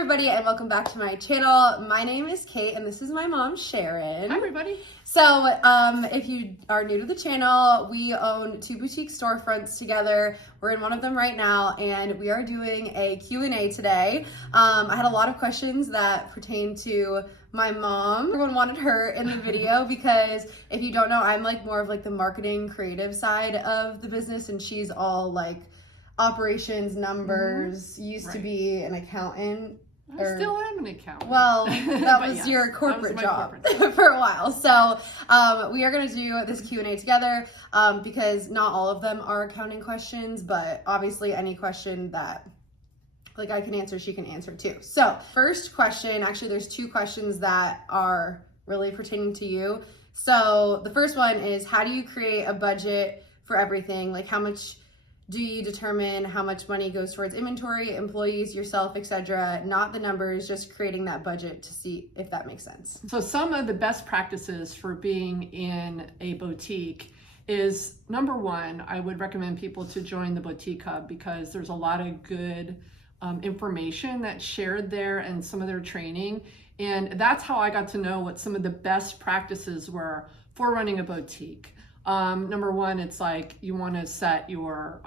everybody, and welcome back to my channel. My name is Kate and this is my mom, Sharon. Hi everybody. So if you are new to the channel, we own 2 boutique storefronts together. We're in one of them right now and we are doing a Q&A today. I had a lot of questions that pertain to my mom. Everyone wanted her in the video because if you don't know, I'm like more of like the marketing creative side of the business and she's all like operations, numbers, used to be an accountant. I still am an accountant. Well, that was your corporate job for a while. So we are going to do this Q&A together because not all of them are accounting questions, but obviously any question that like I can answer, she can answer too. So first question, actually there's 2 questions that are really pertaining to you. So the first one is, how do you create a budget for everything? Like how much do you determine how much money goes towards inventory, employees, yourself, etc.? Not the numbers, just creating that budget to see if that makes sense. So some of the best practices for being in a boutique is, number one, I would recommend people to join the Boutique Hub because there's a lot of good information that's shared there and some of their training. And that's how I got to know what some of the best practices were for running a boutique. Number one, it's like you want to set your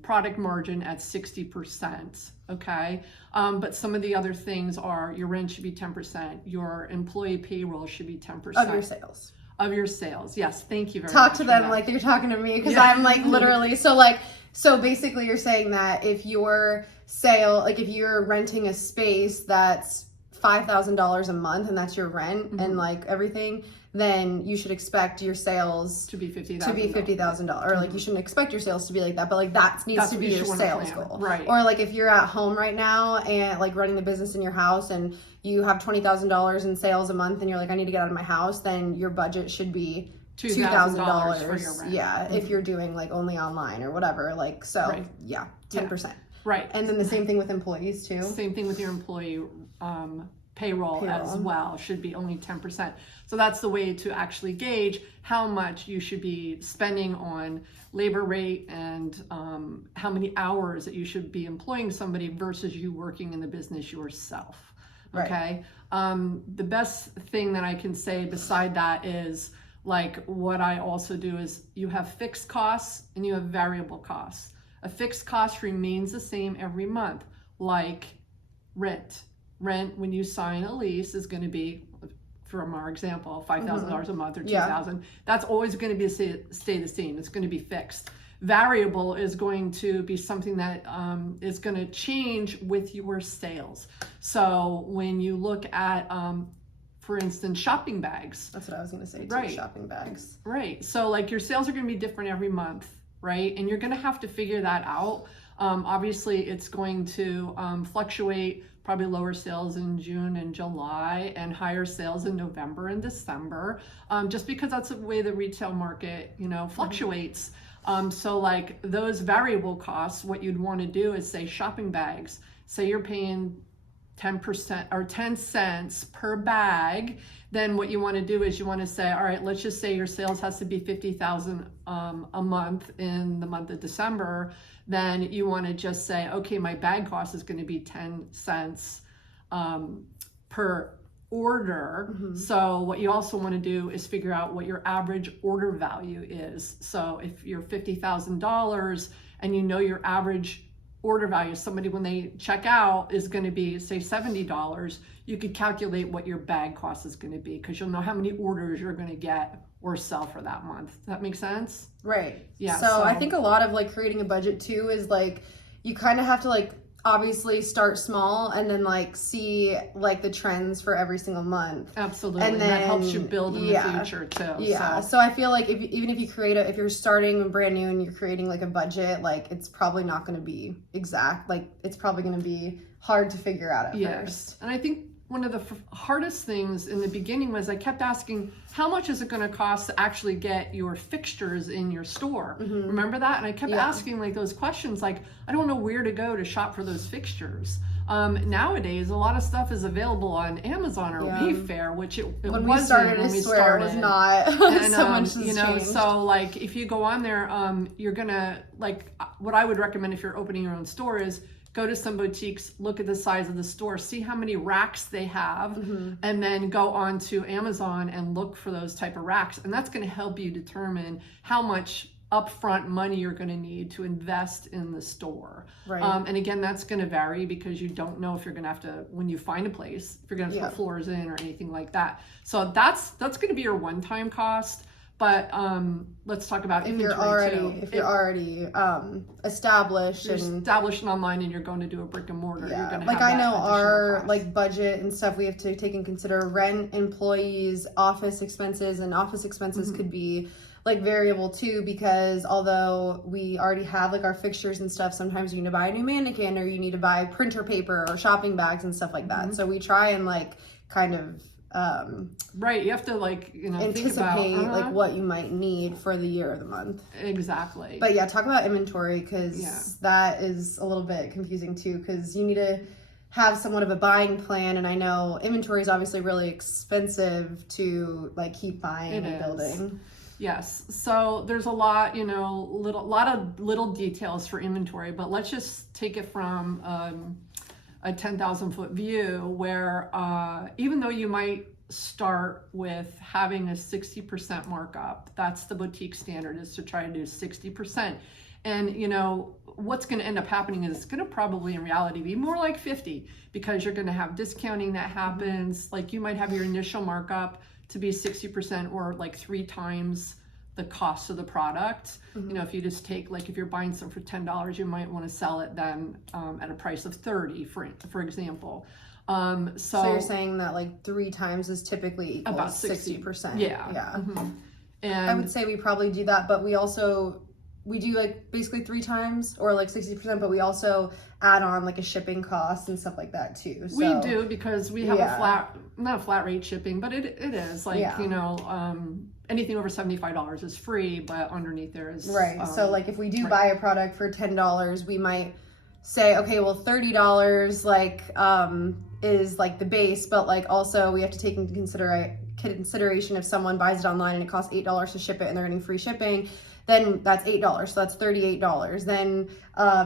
product margin at 60%, okay? But some of the other things are your rent should be 10%, your employee payroll should be 10%. Of your sales. Of your sales, yes, thank you very much. Talk to them like you're talking to me because I'm like literally, so basically you're saying that if your sale, like if you're renting a space that's $5,000 a month and that's your rent and like everything, then you should expect your sales to be $50,000, or like you shouldn't expect your sales to be like that, but like that needs to be your sales goal, right? Or like if you're at home right now and like running the business in your house and you have $20,000 in sales a month and you're like, I need to get out of my house, then your budget should be $2,000 for your rent. Yeah, if you're doing like only online or whatever, like so yeah, 10%. Right. And then the same thing with employees too. Same thing with your employee payroll as well, should be only 10%. So that's the way to actually gauge how much you should be spending on labor rate and how many hours that you should be employing somebody versus you working in the business yourself. Okay. The best thing that I can say beside that is like what I also do is you have fixed costs and you have variable costs. A fixed cost remains the same every month, like rent. Rent, when you sign a lease, is going to be, from our example, $5,000 a month or $2,000. That's always going to be stay the same. It's going to be fixed. Variable is going to be something that is going to change with your sales. So when you look at, for instance, shopping bags. That's what I was going to say too, shopping bags. Right. So like your sales are going to be different every month, right? And you're going to have to figure that out. Obviously, it's going to fluctuate, probably lower sales in June and July and higher sales in November and December, just because that's the way the retail market, fluctuates. So like those variable costs, what you'd want to do is say shopping bags, say you're paying 10% or 10 cents per bag, then what you want to do is you want to say, all right, let's just say your sales has to be 50,000 a month in the month of December. Then you want to just say, okay, my bag cost is going to be 10 cents per order. So what you also want to do is figure out what your average order value is. So if you're $50,000 and you know your average order value, somebody when they check out is going to be say $70, you could calculate what your bag cost is going to be because you'll know how many orders you're going to get or sell for that month. Does that make sense? Right. Yeah. So I think a lot of like creating a budget too is like you kind of have to like obviously start small and then like see like the trends for every single month. Absolutely. And then, that helps you build in the future too. Yeah. So I feel like even if you create if you're starting brand new and you're creating like a budget, like it's probably not going to be exact. Like it's probably going to be hard to figure out at first. And I think one of the hardest things in the beginning was I kept asking, how much is it going to cost to actually get your fixtures in your store? Remember that? And I kept asking like those questions, like, I don't know where to go to shop for those fixtures. Nowadays, a lot of stuff is available on Amazon or Wayfair, which it when wasn't we started, when we started. It was not. And, so much has changed. So like if you go on there, you're going to, like what I would recommend if you're opening your own store is go to some boutiques, look at the size of the store, see how many racks they have, and then go on to Amazon and look for those type of racks. And that's going to help you determine how much upfront money you're going to need to invest in the store. Right. And again, that's going to vary because you don't know if you're going to have to, when you find a place, if you're going to put floors in or anything like that. So that's going to be your one-time cost. But let's talk about inventory too. If you're already established and online and you're going to do a brick and mortar, you're going to like have I know our cost. like budget and stuff we have to take and consider rent, employees, office expenses, and office expenses could be like variable too, because although we already have like our fixtures and stuff, sometimes you need to buy a new mannequin or you need to buy printer paper or shopping bags and stuff like that. So we try and like kind of right, you have to like, you know, anticipate think about, like what you might need for the year or the month. Exactly. But yeah, talk about inventory, because that is a little bit confusing too, because you need to have somewhat of a buying plan, and I know inventory is obviously really expensive to like keep buying and building. Yes, so there's a lot, you know, lot of little details for inventory, but let's just take it from a 10,000 foot view where even though you might start with having a 60% markup, that's the boutique standard, is to try to do 60%. And you know, what's going to end up happening is it's going to probably in reality be more like 50, because you're going to have discounting that happens. Like you might have your initial markup to be 60% or like 3 times the cost of the product. You know, if you just take, like if you're buying some for $10, you might want to sell it then at a price of 30, for example. So you're saying that like 3 times is typically equals about 60%. Yeah. And I would say we probably do that, but we do like basically 3 times or like 60%, but we also add on like a shipping cost and stuff like that too. So, we do, because we have not a flat rate shipping, but it is like, you know, anything over $75 is free, but underneath there is right. So like if we do buy a product for $10, we might say, okay, well $30 like is like the base, but like also we have to take into consideration if someone buys it online and it costs $8 to ship it and they're getting free shipping, then that's $8, so that's $38. Then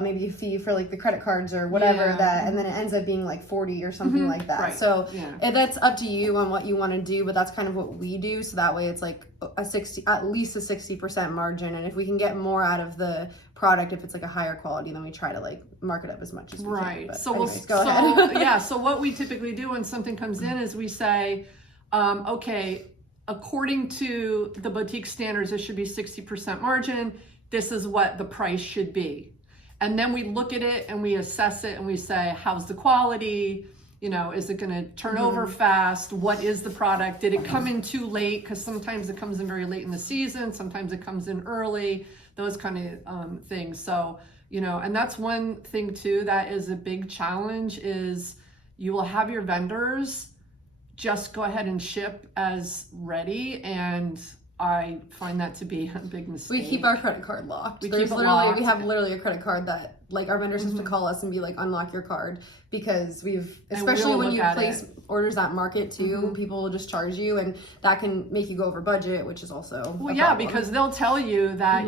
maybe a fee for like the credit cards or whatever that, and then it ends up being like 40 or something like that. Right. So that's up to you on what you want to do, but that's kind of what we do. So that way it's like at least a 60% margin, and if we can get more out of the product, if it's like a higher quality, then we try to like mark it up as much as we can. But So anyways, go ahead. So what we typically do when something comes in is we say, okay, according to the boutique standards, it should be 60% margin. This is what the price should be. And then we look at it and we assess it and we say, how's the quality? You know, is it going to turn over fast? What is the product? Did it come in too late? Because sometimes it comes in very late in the season. Sometimes it comes in early, those kind of things. So, you know, and that's one thing too, that is a big challenge, is you will have your vendors just go ahead and ship as ready, and I find that to be a big mistake. We keep our credit card locked. We have literally a credit card that like our vendors have to call us and be like, unlock your card, because especially when you place orders at market too, people will just charge you, and that can make you go over budget, which is also a problem. Because they'll tell you that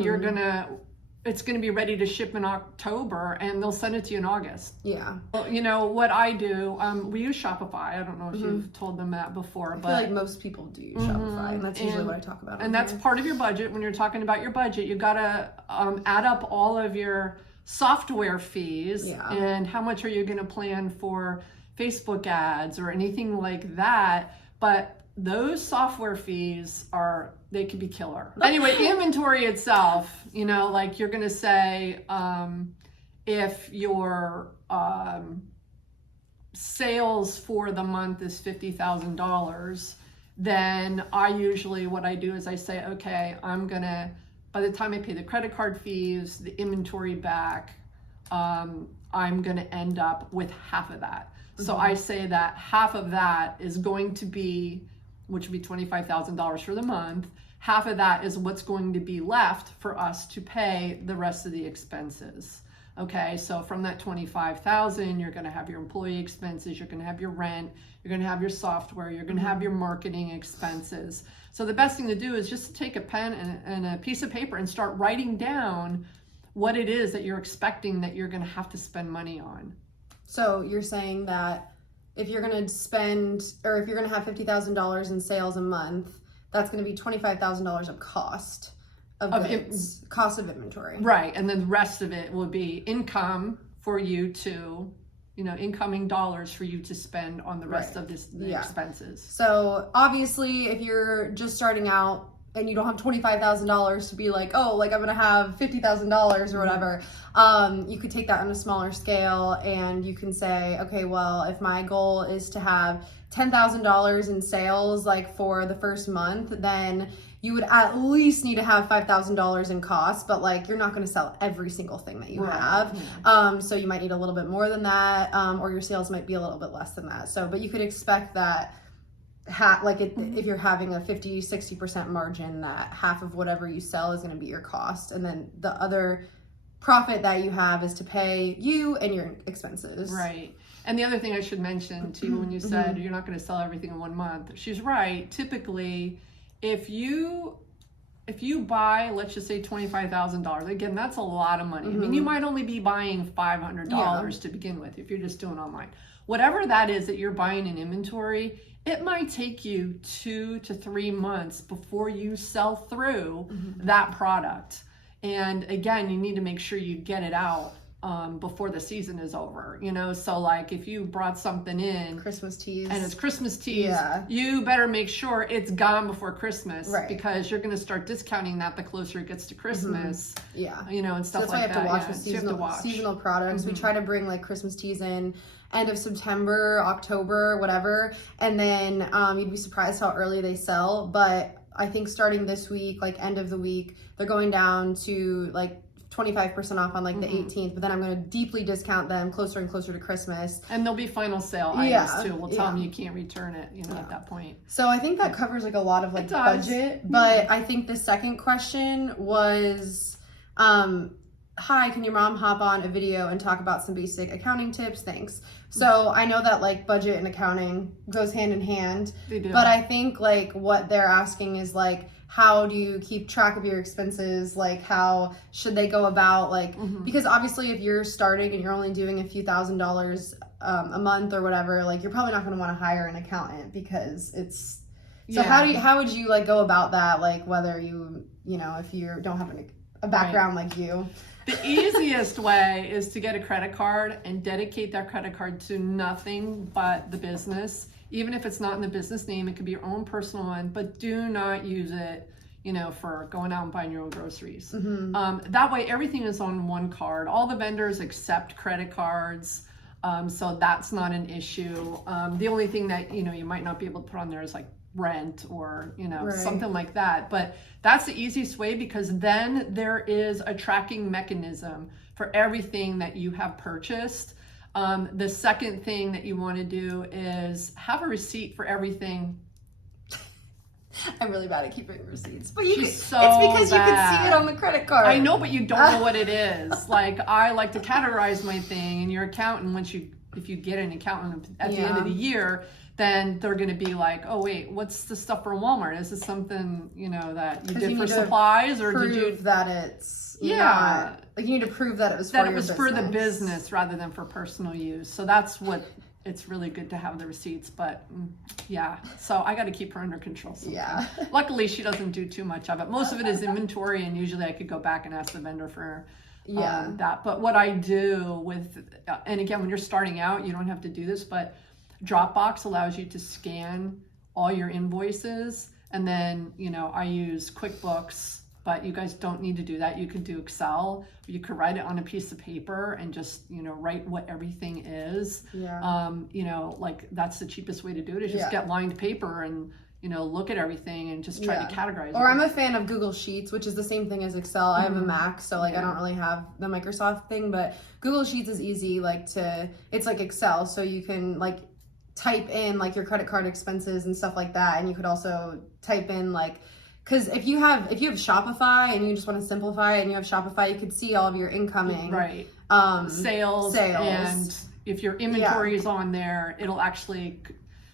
it's going to be ready to ship in October, and they'll send it to you in August. Yeah. Well, you know, what I do, we use Shopify. I don't know if you've told them that before, but I feel like most people do use Shopify, and that's usually what I talk about. And that's part of your budget. When you're talking about your budget, you got to add up all of your software fees and how much are you going to plan for Facebook ads or anything like that. But those software fees they can be killer. Anyway, inventory itself, you know, like you're going to say, if your sales for the month is $50,000, then what I do is I say, okay, by the time I pay the credit card fees, the inventory back, I'm going to end up with half of that. So I say that half of that is going to be, which would be $25,000 for the month. Half of that is what's going to be left for us to pay the rest of the expenses. Okay, so from that $25,000, you're going to have your employee expenses, you're going to have your rent, you're going to have your software, you're going to have your marketing expenses. So the best thing to do is just to take a pen and a piece of paper and start writing down what it is that you're expecting that you're going to have to spend money on. So you're saying that if you're going to spend, or if you're going to have $50,000 in sales a month, that's going to be $25,000 of cost of goods, cost of inventory. Right. And then the rest of it will be income for you to, incoming dollars for you to spend on the rest of the expenses. So obviously if you're just starting out and you don't have $25,000 to be like, oh, like I'm gonna have $50,000 or whatever, you could take that on a smaller scale and you can say, okay, well, if my goal is to have $10,000 in sales like for the first month, then you would at least need to have $5,000 in costs, but like you're not going to sell every single thing that you have. So you might need a little bit more than that, or your sales might be a little bit less than that. So, but you could expect that if you're having a 50-60% margin, that half of whatever you sell is going to be your cost, and then the other profit that you have is to pay you and your expenses. Right. And the other thing I should mention to you, when you said you're not going to sell everything in 1 month, she's right. Typically, if you buy, let's just say $25,000, again, that's a lot of money. I mean, you might only be buying $500 to begin with if you're just doing online. Whatever that is that you're buying in inventory, it might take you 2 to 3 months before you sell through that product. And again, you need to make sure you get it out before the season is over, so like if you brought something in Christmas teas and it's Christmas teas, you better make sure it's gone before Christmas, because you're going to start discounting that the closer it gets to Christmas, and stuff like that. That's why you have to watch with seasonal products. We try to bring like Christmas teas in end of September, October, whatever, and then you'd be surprised how early they sell. But I think starting this week, like end of the week, they're going down to like 25% off on like the 18th, but then I'm going to deeply discount them closer and closer to Christmas. And there'll be final sale items too. We'll tell them you can't return it, at that point. So I think that covers like a lot of like budget, but I think the second question was, hi, can your mom hop on a video and talk about some basic accounting tips? Thanks. So I know that like budget and accounting goes hand in hand, They do. But I think like what they're asking is like, how do you keep track of your expenses? Like how should they go about like, because obviously if you're starting and you're only doing a few $1,000s a month or whatever, like you're probably not going to want to hire an accountant because it's, so how would you like go about that? Like whether if you don't have a background like you. The easiest way is to get a credit card and dedicate that credit card to nothing but the business. Even if it's not in the business name, it could be your own personal one, but do not use it, for going out and buying your own groceries. That way, everything is on one card. All the vendors accept credit cards, so that's not an issue. The only thing that, you might not be able to put on there is like rent or, something like that. But that's the easiest way, because then there is a tracking mechanism for everything that you have purchased. The second thing that you want to do is have a receipt for everything. I'm really bad at keeping receipts, but it's because you can see it on the credit card. I know, but you don't know what it is. Like I like to categorize my thing, and your accountant, if you get an accountant at the end of the year, then they're going to be like, oh wait, what's the stuff for Walmart? Is this something that you did for supplies, or did you that it's like you need to prove that it was that it was for the business rather than for personal use. So that's what it's really good to have the receipts. But so I got to keep her under control sometimes. Luckily she doesn't do too much of it. Most of it is inventory, and usually I could go back and ask the vendor for that. But what I do with and again, when you're starting out, you don't have to do this, but Dropbox allows you to scan all your invoices, and then I use QuickBooks, but you guys don't need to do that. You could do Excel. You could write it on a piece of paper and just write what everything is. Like that's the cheapest way to do it, is just get lined paper and look at everything and just try to categorize. Or I'm a fan of Google Sheets, which is the same thing as Excel. I have a Mac, so like I don't really have the Microsoft thing, but Google Sheets is easy. It's like Excel, so you can like type in like your credit card expenses and stuff like that, and you could also type in like, because if you have Shopify and you just want to simplify it and you have Shopify, you could see all of your incoming sales, and if your inventory is on there, it'll actually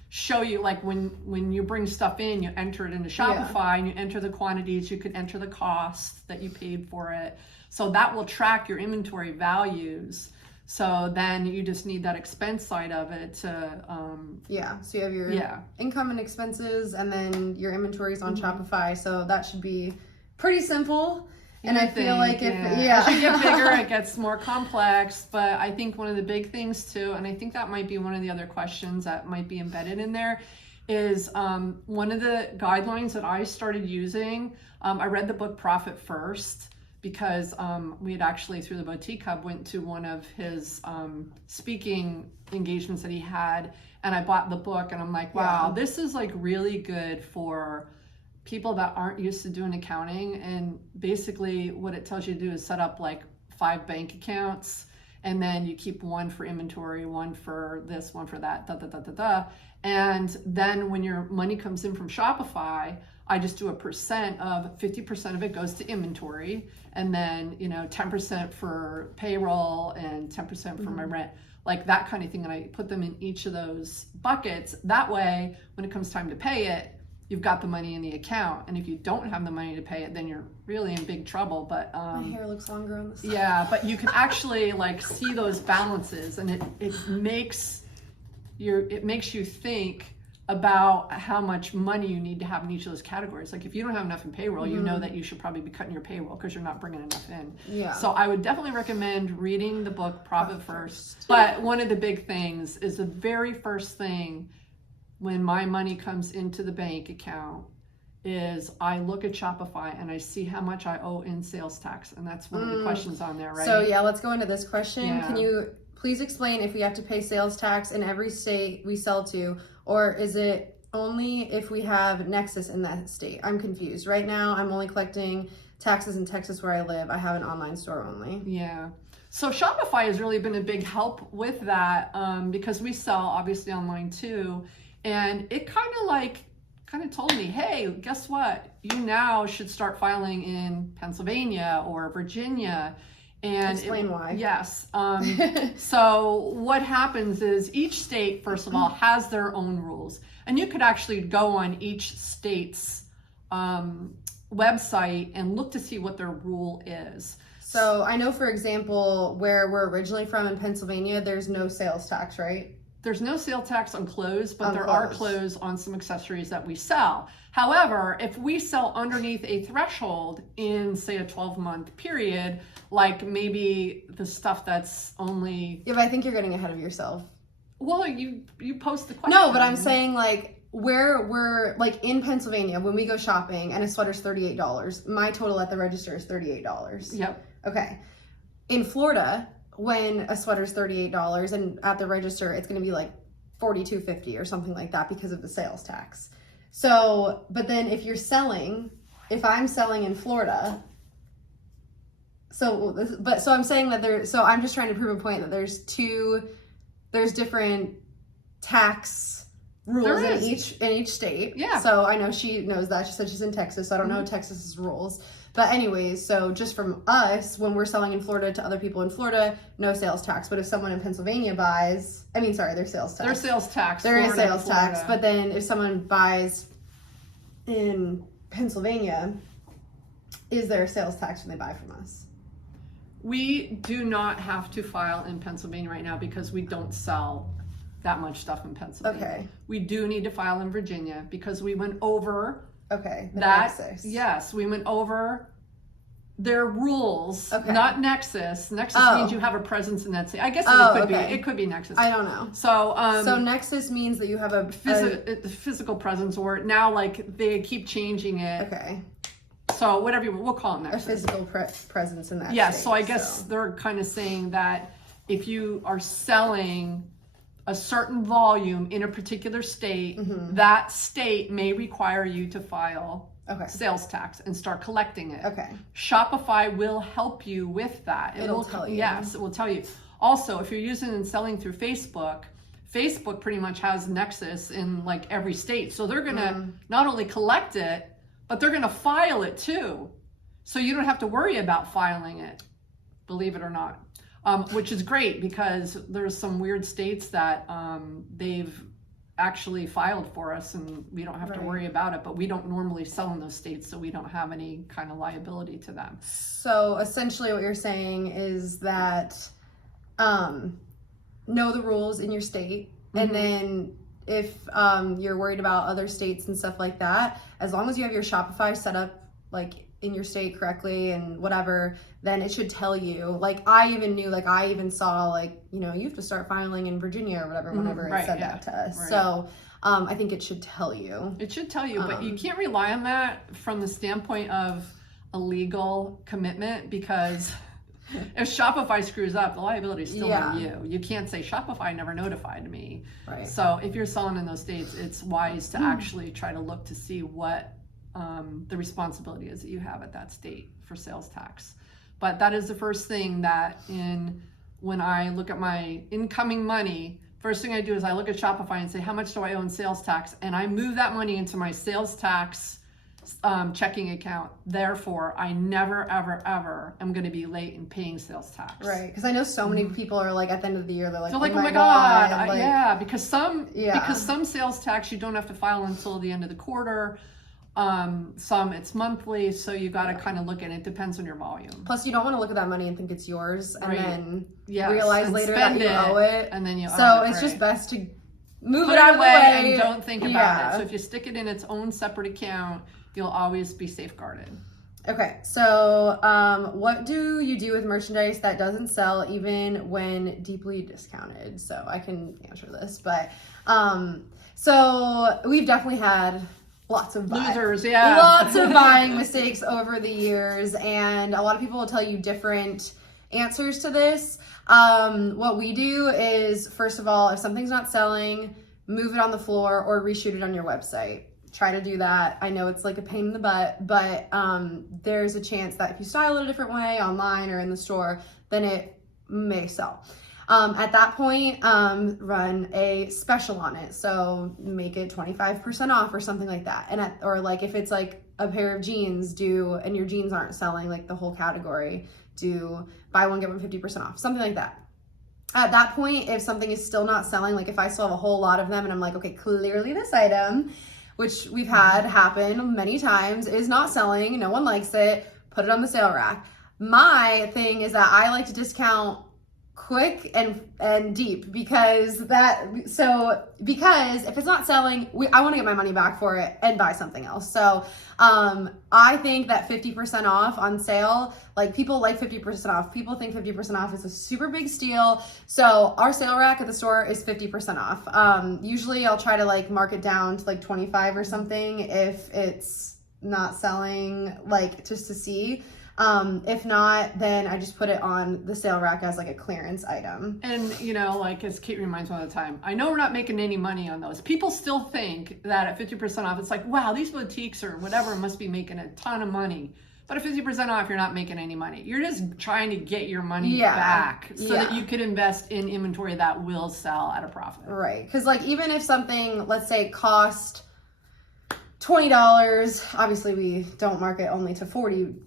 show you, like when you bring stuff in, you enter it into Shopify and you enter the quantities, you could enter the cost that you paid for it. So that will track your inventory values. So then you just need that expense side of it to so you have your income and expenses, and then your inventory is on Shopify. So that should be pretty simple. And I feel like as you get bigger, it gets more complex. But I think one of the big things too, and I think that might be one of the other questions that might be embedded in there, is one of the guidelines that I started using. I read the book Profit First, because we had actually, through the Boutique Hub, went to one of his speaking engagements that he had, and I bought the book, and I'm like, wow, this is like really good for people that aren't used to doing accounting. And basically what it tells you to do is set up like 5 bank accounts, and then you keep one for inventory, one for this, one for that, and then when your money comes in from Shopify, I just do a percent of 50% of it goes to inventory, and then 10% for payroll and 10% for my rent, like that kind of thing. And I put them in each of those buckets. That way, when it comes time to pay it, you've got the money in the account. And if you don't have the money to pay it, then you're really in big trouble. But my hair looks longer on the side. Yeah, but you can actually like see those balances, and it makes you think about how much money you need to have in each of those categories. Like if you don't have enough in payroll, you know that you should probably be cutting your payroll because you're not bringing enough in. Yeah. So I would definitely recommend reading the book Profit First. But one of the big things is the very first thing when my money comes into the bank account is I look at Shopify and I see how much I owe in sales tax. And that's one of the questions on there, right? So let's go into this question. Can you please explain if we have to pay sales tax in every state we sell to, or is it only if we have nexus in that state? I'm confused. Right now, I'm only collecting taxes in Texas where I live. I have an online store only. Yeah. So Shopify has really been a big help with that because we sell obviously online too. And it kind of told me, hey, guess what? You now should start filing in Pennsylvania or Virginia. And explain why. Yes. So what happens is each state, first of all, has their own rules. And you could actually go on each state's website and look to see what their rule is. So I know, for example, where we're originally from in Pennsylvania, there's no sales tax, right? There's no sales tax on clothes, but there are clothes on some accessories that we sell. However, if we sell underneath a threshold in, say, a 12-month period, like maybe the stuff that's only... Yeah, but I think you're getting ahead of yourself. Well, you post the question. No, but I'm saying like where we're like in Pennsylvania, when we go shopping and a sweater's $38, my total at the register is $38. Yep. Okay. In Florida, when a sweater's $38 and at the register it's going to be like $42.50 or something like that because of the sales tax. So, but then if I'm selling in Florida, so I'm saying that I'm just trying to prove a point that there's different tax rules in each state. Yeah. So I know she knows that. She said she's in Texas, so I don't know Texas's rules. But anyways, so just from us, when we're selling in Florida to other people in Florida, no sales tax. But if someone in Pennsylvania buys, there's sales tax. There's sales tax. There is sales tax. But then if someone buys in Pennsylvania, is there a sales tax when they buy from us? We do not have to file in Pennsylvania right now because we don't sell that much stuff in Pennsylvania. Okay. We do need to file in Virginia because we went over Nexus. Yes, we went over their rules, not Nexus. Nexus means you have a presence in that state. I guess it could be Nexus. I don't know. So Nexus means that you have a physical presence, or now like they keep changing it. Okay. So whatever we'll call it Nexus. A physical presence in that Yes, state, so I guess they're kind of saying that if you are selling a certain volume in a particular state, that state may require you to file sales tax and start collecting it. Okay. Shopify will help you with that. It will tell you. Yes, it will tell you. Also, if you're using and selling through Facebook pretty much has Nexus in like every state. So they're gonna not only collect it, but they're gonna file it too. So you don't have to worry about filing it, believe it or not. Which is great because there's some weird states that they've actually filed for us, and we don't have to worry about it, but we don't normally sell in those states, so we don't have any kind of liability to them. So essentially what you're saying is that know the rules in your state, and then if you're worried about other states and stuff like that, as long as you have your Shopify set up like in your state correctly and whatever, then it should tell you. Like I even saw like, you know, you have to start filing in Virginia or whatever whenever it said that to us. Right. So I think it should tell you. It should tell you, but you can't rely on that from the standpoint of a legal commitment, because if Shopify screws up, the liability is still on you. You can't say Shopify never notified me. Right. So if you're selling in those states, it's wise to actually try to look to see what the responsibility is that you have at that state for sales tax. But that is the first thing that when I look at my incoming money, first thing I do is I look at Shopify and say, how much do I owe in sales tax? And I move that money into my sales tax checking account. Therefore, I never, ever, ever am going to be late in paying sales tax. Right. Because I know so many people are like, at the end of the year, they're like, oh my God. Because some sales tax you don't have to file until the end of the quarter. Some it's monthly, so you got to kind of look at it. It depends on your volume. Plus, you don't want to look at that money and think it's yours, and then realize later that you owe it. And then you owe it. It's just best to move it out of the way and don't think about it. So if you stick it in its own separate account, you'll always be safeguarded. Okay, so what do you do with merchandise that doesn't sell even when deeply discounted? So I can answer this, but so we've definitely had lots of losers, lots of buying mistakes over the years, and a lot of people will tell you different answers to this. What we do is, first of all, if something's not selling, move it on the floor or reshoot it on your website. Try to do that. I know it's like a pain in the butt, but there's a chance that if you style it a different way online or in the store, then it may sell. At that point, run a special on it. So make it 25% off or something like that. Or like if it's like a pair of jeans, and your jeans aren't selling, like the whole category, do buy one, get one 50% off, something like that. At that point, if something is still not selling, like if I still have a whole lot of them and I'm like, okay, clearly this item, which we've had happen many times, is not selling, no one likes it, put it on the sale rack. My thing is that I like to discount quick and deep, because if it's not selling, I want to get my money back for it and buy something else. So I think that 50% off on sale, like people like 50% off. People think 50% off is a super big steal. So our sale rack at the store is 50% off. Usually I'll try to like mark it down to like 25 or something if it's not selling, like just to see. If not, then I just put it on the sale rack as like a clearance item. And you know, like as Kate reminds me all the time, I know we're not making any money on those. People still think that at 50% off, it's like, wow, these boutiques or whatever must be making a ton of money. But at 50% off, you're not making any money. You're just trying to get your money back so that you could invest in inventory that will sell at a profit. Right. Because like even if something, let's say, cost $20, obviously we don't mark it only to $40,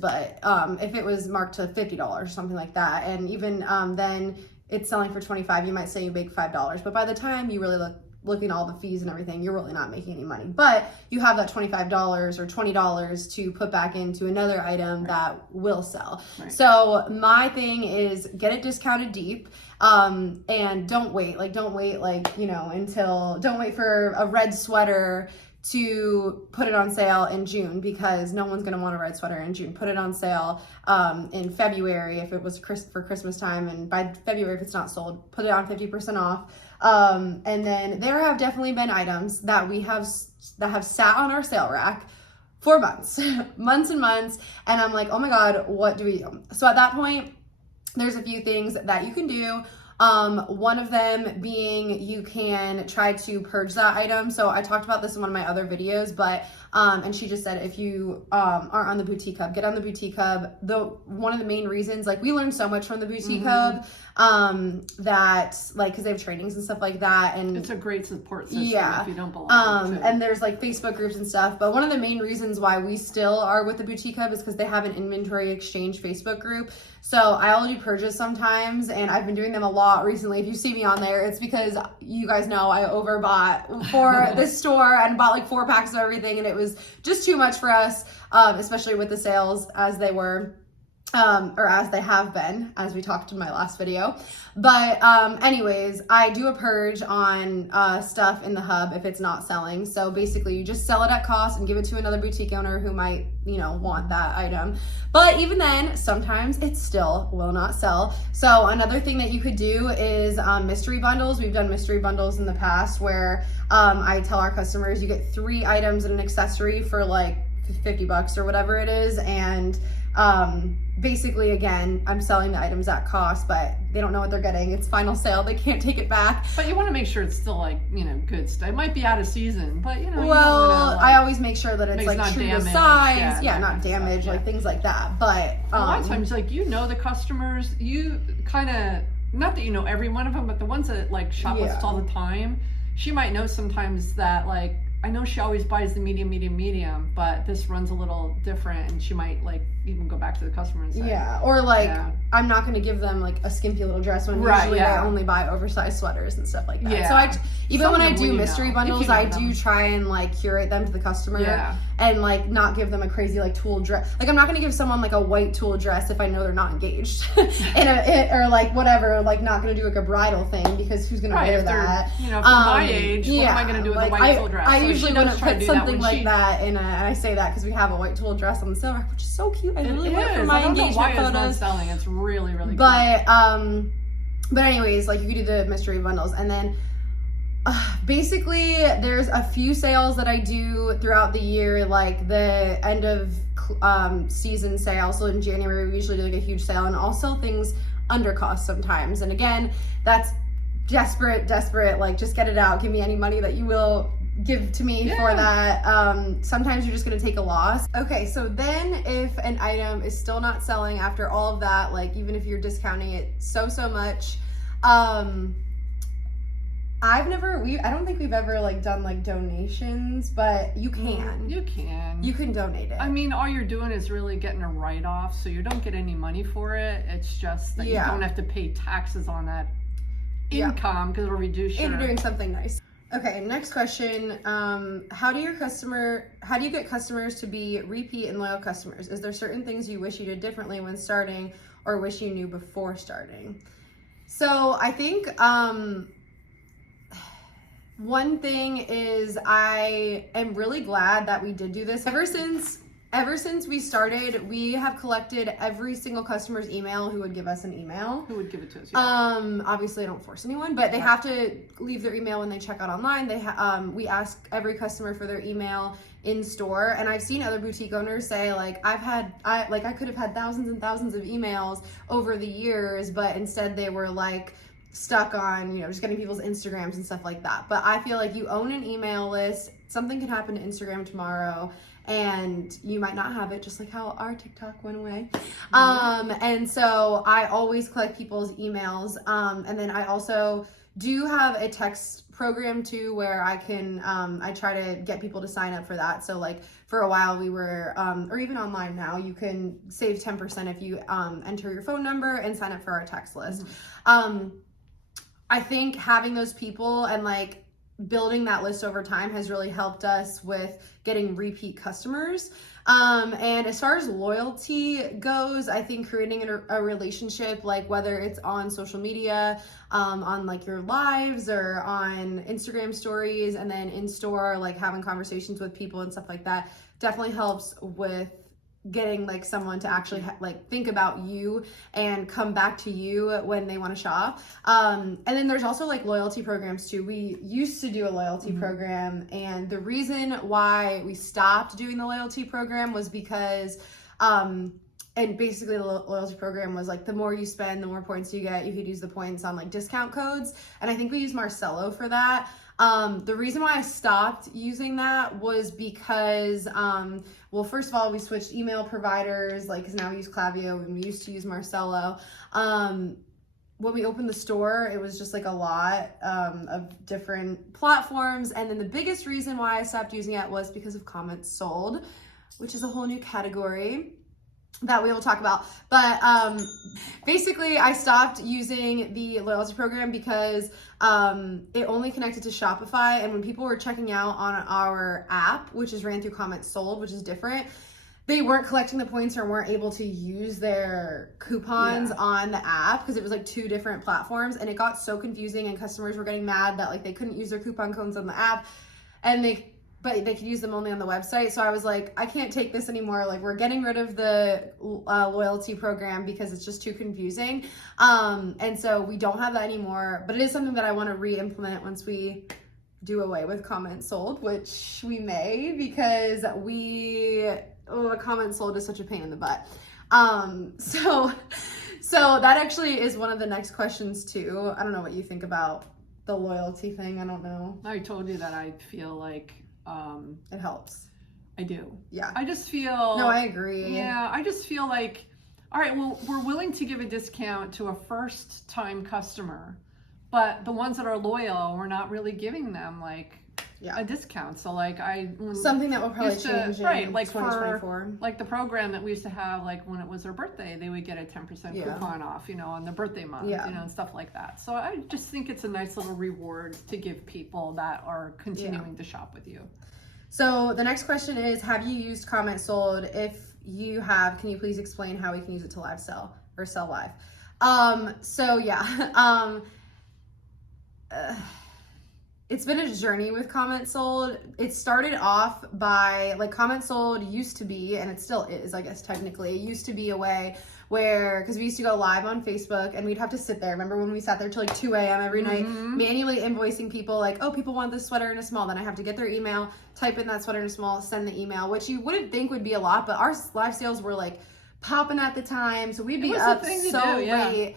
but if it was marked to $50 or something like that, and even then it's selling for $25, you might say you make $5, but by the time you really look at all the fees and everything, you're really not making any money. But you have that $25 or $20 to put back into another item that will sell. Right. So my thing is get it discounted deep, and don't wait for a red sweater to put it on sale in June, because no one's going to want a red sweater in June. Put it on sale in February if it was for Christmas time, and by February if it's not sold, put it on 50% off. And then there have definitely been items that have sat on our sale rack for months, months and months, and I'm like, oh my God, what do we do? So at that point, there's a few things that you can do. One of them being you can try to purge that item. So I talked about this in one of my other videos, but And she just said, if you aren't on the Boutique Hub, get on the Boutique Hub. One of the main reasons, like we learned so much from the Boutique Hub, that like, cause they have trainings and stuff like that. And it's a great support system if you don't belong to. And there's like Facebook groups and stuff. But one of the main reasons why we still are with the Boutique Hub is because they have an inventory exchange Facebook group. So I'll do purges sometimes, and I've been doing them a lot recently. If you see me on there, it's because you guys know I overbought for this store and bought like 4 packs of everything, and it was just too much for us, especially with the sales as they were. Or as they have been, as we talked in my last video. But anyways, I do a purge on stuff in the hub if it's not selling. So basically you just sell it at cost and give it to another boutique owner who might, you know, want that item. But even then, sometimes it still will not sell. So another thing that you could do is mystery bundles. We've done mystery bundles in the past where I tell our customers you get 3 items and an accessory for like $50 or whatever it is. And basically, again, I'm selling the items at cost, but they don't know what they're getting. It's final sale. They can't take it back. But you want to make sure it's still like, you know, good stuff. It might be out of season, but you know. Well, like, I always make sure that it's like true to size. Yeah, not damaged, like things like that. But a lot of times, like, you know, the customers, you kind of, not that you know every one of them, but the ones that like shop with us all the time, she might know sometimes that like, I know she always buys the medium, but this runs a little different, and she might like even go back to the customer and say, or like, I'm not going to give them like a skimpy little dress when usually I only buy oversized sweaters and stuff like that. So even when I do mystery bundles, I do try and like curate them to the customer and like not give them a crazy like tulle dress. Like I'm not going to give someone like a white tulle dress if I know they're not engaged or like whatever, like not going to do like a bridal thing because who's going to wear that? You know, if they're my age, what am I going to do with a white tulle dress? I usually wouldn't put something like that in I say that because we have a white tulle dress on the sale rack, which is so cute. I really want it for my engagement photos. It's not selling. It's really, really cute. But anyways, like you could do the mystery bundles, and then basically there's a few sales that I do throughout the year, like the end of season sale. So in January we usually do like a huge sale, and I'll sell things under cost sometimes. And again, that's desperate, like just get it out. Give me any money that you will give to me for that. Sometimes you're just going to take a loss. Okay, so then if an item is still not selling after all of that, like even if you're discounting it so much, I don't think we've ever like done like donations, but you can. You can donate it. I mean, all you're doing is really getting a write-off, so you don't get any money for it. It's just that you don't have to pay taxes on that income because it'll reduce your... And you're doing something nice. Okay, next question. How do you get customers to be repeat and loyal customers? Is there certain things you wish you did differently when starting or wish you knew before starting? So I think one thing is I am really glad that we did do this. Ever since we started, we have collected every single customer's email who would give us an email. Who would give it to us? Obviously I don't force anyone, but they have to leave their email when they check out online. We ask every customer for their email in store, and I've seen other boutique owners say like, I could have had thousands and thousands of emails over the years, but instead they were like stuck on, you know, just getting people's Instagrams and stuff like that. But I feel like you own an email list. Something can happen to Instagram tomorrow and you might not have it, just like how our TikTok went away. And so I always collect people's emails. And then I also do have a text program too, where I can, I try to get people to sign up for that. So like for a while we were, or even online now, you can save 10% if you enter your phone number and sign up for our text list. I think having those people and like building that list over time has really helped us with getting repeat customers. And as far as loyalty goes, I think creating a relationship, like whether it's on social media, on like your lives or on Instagram stories, and then in store, like having conversations with people and stuff like that, definitely helps with getting like someone to actually like think about you and come back to you when they want to shop. And then there's also like loyalty programs too. We used to do a loyalty program, and the reason why we stopped doing the loyalty program was because and basically the loyalty program was like the more you spend, the more points you get. You could use the points on like discount codes, and I think we use Marcello for that. The reason why I stopped using that was because, well, first of all, we switched email providers, like, because now we use Klaviyo and we used to use Marcelo. When we opened the store, it was just like a lot of different platforms. And then the biggest reason why I stopped using it was because of comments sold, which is a whole new category that we will talk about. But basically, I stopped using the loyalty program because it only connected to Shopify. And when people were checking out on our app, which is ran through comments sold, which is different, they weren't collecting the points or weren't able to use their coupons on the app because it was like 2 different platforms, and it got so confusing and customers were getting mad that like they couldn't use their coupon codes on the app, and but they could use them only on the website. So I was like, I can't take this anymore. Like, we're getting rid of the loyalty program because it's just too confusing. And so we don't have that anymore, but it is something that I want to re-implement once we do away with comments sold, which we may, because a comment sold is such a pain in the butt. So that actually is one of the next questions too. I don't know what you think about the loyalty thing. I don't know. I told you that I feel like it helps. I do. Yeah. I just feel. No, I agree. Yeah, I just feel like, all right, well, we're willing to give a discount to a first-time customer, but the ones that are loyal, we're not really giving them like a discount. So like something that will probably change in like 2024. Like the program that we used to have, like when it was their birthday, they would get a 10% coupon off, on their birthday month, and stuff like that. So I just think it's a nice little reward to give people that are continuing to shop with you. So the next question is, have you used comment sold? If you have, can you please explain how we can use it to live sell or sell live? So yeah, it's been a journey with comment sold. It started off by, like, comment sold used to be, and it still is, I guess technically, it used to be a way where, because we used to go live on Facebook and we'd have to sit there. Remember when we sat there till like 2 a.m. every night, manually invoicing people like, oh, people want this sweater in a small. Then I have to get their email, type in that sweater in a small, send the email, which you wouldn't think would be a lot, but our live sales were like popping at the time, so we'd be up so late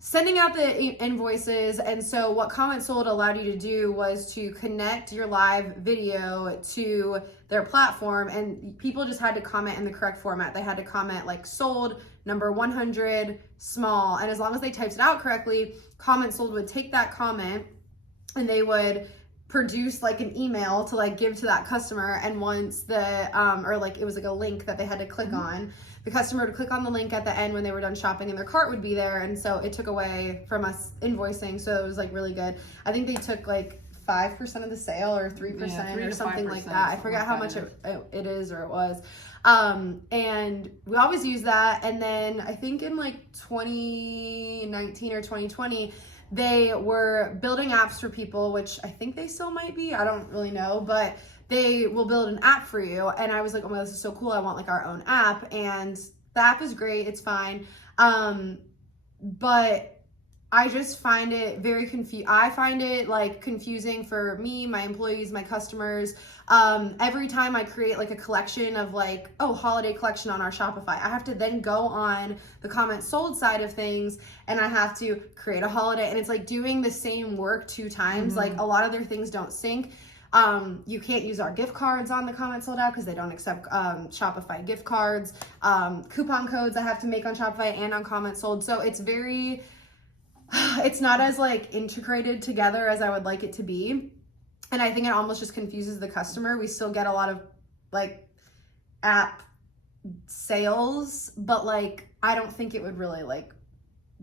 sending out the invoices. And so what comment sold allowed you to do was to connect your live video to their platform, and people just had to comment in the correct format. They had to comment like sold number 100 small, and as long as they typed it out correctly, comment sold would take that comment and they would produce like an email to like give to that customer. And once the or like it was like a link that they had to click on, the customer would click on the link at the end when they were done shopping, and their cart would be there. And so it took away from us invoicing, so it was like really good. I think they took like 5% of the sale or 3% or something like that. I forgot how much it is or it was. And we always use that. And then I think in like 2019 or 2020, they were building apps for people, which I think they still might be, I don't really know, but they will build an app for you. And I was like, oh my God, this is so cool. I want like our own app. And the app is great. It's fine. But I just find it very I find it like confusing for me, my employees, my customers. Every time I create like a collection of like, oh, holiday collection on our Shopify, I have to then go on the comment sold side of things and I have to create a holiday, and it's like doing the same work 2 times. Like a lot of their things don't sync. You can't use our gift cards on the comment sold app because they don't accept Shopify gift cards. Coupon codes I have to make on Shopify and on comment sold. So it's very, it's not as like integrated together as I would like it to be. And I think it almost just confuses the customer. We still get a lot of like app sales, but like I don't think it would really like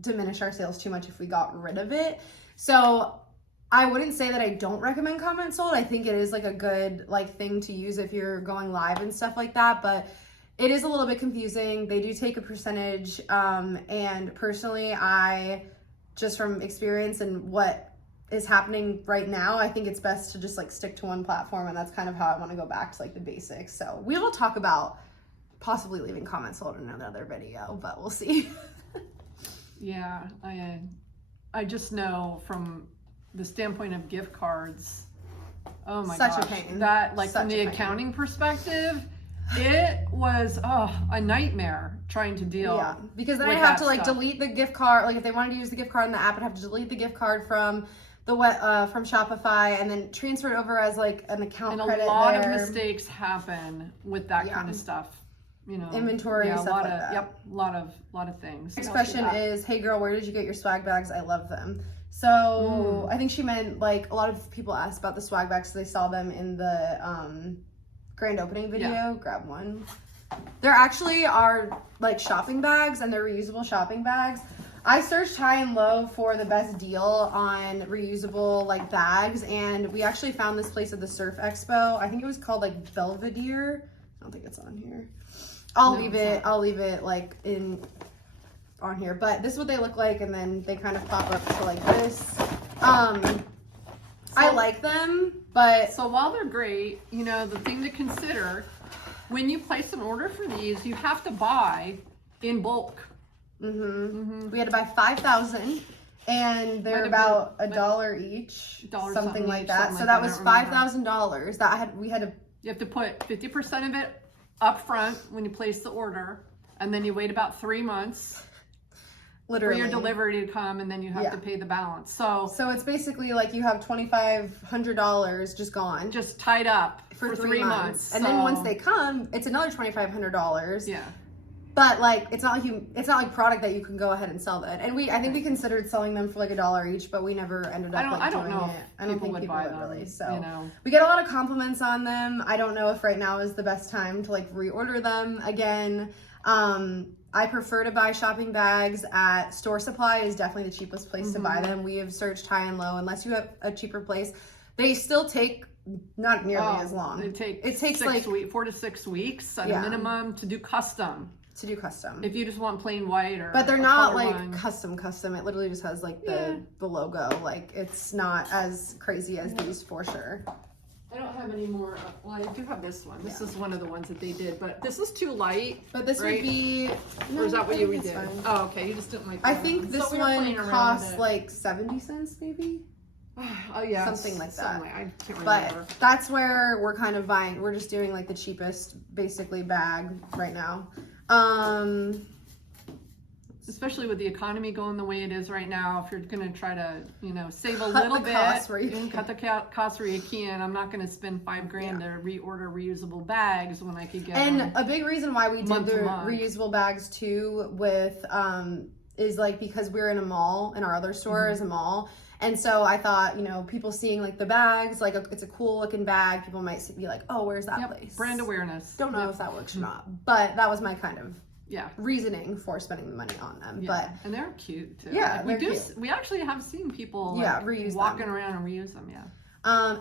diminish our sales too much if we got rid of it. So I wouldn't say that I don't recommend comment sold. I think it is like a good like thing to use if you're going live and stuff like that, but it is a little bit confusing. They do take a percentage, and personally, I just from experience and what is happening right now, I think it's best to just like stick to one platform, and that's kind of how I want to go back to like the basics. So we will talk about possibly leaving comments sold in another video, but we'll see. Yeah, I just know from the standpoint of gift cards, oh my gosh, a pain. That like Such from the accounting perspective, it was a nightmare trying to deal. Yeah, because then I have to like delete the gift card. Like if they wanted to use the gift card in the app, I'd have to delete the gift card from from Shopify and then transferred over as like an account and credit a lot there. of mistakes happen with that kind of stuff. You know, inventory, stuff like that. Yep, a lot of things. Next question is, hey girl, where did you get your swag bags? I love them. So I think she meant like a lot of people asked about the swag bags, so they saw them in the grand opening video. Yeah. Grab one. There actually are like shopping bags, and they're reusable shopping bags. I searched high and low for the best deal on reusable like bags, and we actually found this place at the Surf Expo. I think it was called like Belvedere. I don't think it's on here. I'll leave it like on here, but this is what they look like, and then they kind of pop up to like this. I like them, but so while they're great, you know, the thing to consider when you place an order for these, you have to buy in bulk. We had to buy 5,000, and they're about $1 each, something like that. So that was $5,000 that we had to. You have to put 50% of it up front when you place the order, and then you wait about 3 months literally for your delivery to come, and then you have to pay the balance. So it's basically like you have $2,500 just gone, just tied up for 3 months. And then once they come, it's another $2,500. Yeah. But like it's not like product that you can go ahead and sell that. And I think we considered selling them for like $1 each, but we never ended up doing it. I don't think people would really. So you know, we get a lot of compliments on them. I don't know if right now is the best time to like reorder them again. I prefer to buy shopping bags at Store Supply. Is definitely the cheapest place to buy them. We have searched high and low. Unless you have a cheaper place, they still take not nearly as long. It takes like 4 to 6 weeks at a minimum to do custom. If you just want plain white but they're not like custom. It literally just has like the logo. Like it's not as crazy as these for sure. I don't have any more. Well, I do have this one. This is one of the ones that they did, but this is too light. But this would be. No, or is that what you did? Oh, okay. You just didn't like. I think this one costs like 70 cents, maybe. Oh yeah, something like that. I can't remember. But that's where we're kind of buying. We're just doing like the cheapest, basically bag right now. Especially with the economy going the way it is right now, if you're going to try to, you know, save a little bit, you can cut the cost where you can. I'm not going to spend $5,000 to reorder reusable bags when I could get And a big reason why we did the reusable bags too with, is like because we're in a mall, and our other store is a mall. And so I thought, you know, people seeing like the bags, like it's a cool looking bag, people might be like, oh, where's that place? Brand awareness. Don't know if that works or not, but that was my kind of reasoning for spending the money on them. But and they're cute too. Yeah, like, we actually have seen people like, walking around and reuse them.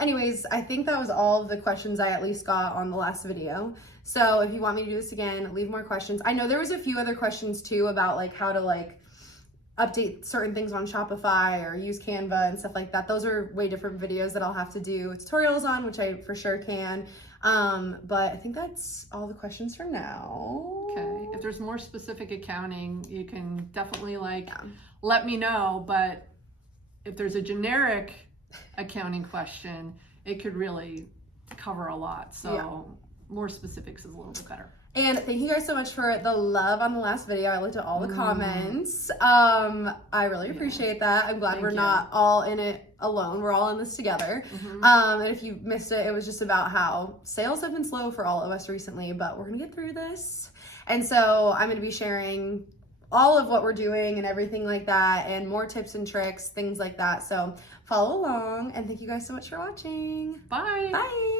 Anyways, I think that was all of the questions I at least got on the last video. So if you want me to do this again, leave more questions. I know there was a few other questions too about like how to like update certain things on Shopify or use Canva and stuff like that. Those are way different videos that I'll have to do tutorials on, which I for sure can. But I think that's all the questions for now. Okay. If there's more specific accounting, you can definitely like let me know. But if there's a generic accounting question, it could really cover a lot. So more specifics is a little bit better. And thank you guys so much for the love on the last video. I looked at all the comments. I really appreciate that. I'm glad we're not all in it alone. We're all in this together. And if you missed it, it was just about how sales have been slow for all of us recently, but we're gonna get through this. And so I'm gonna be sharing all of what we're doing and everything like that, and more tips and tricks, things like that. So follow along, and thank you guys so much for watching. Bye. Bye.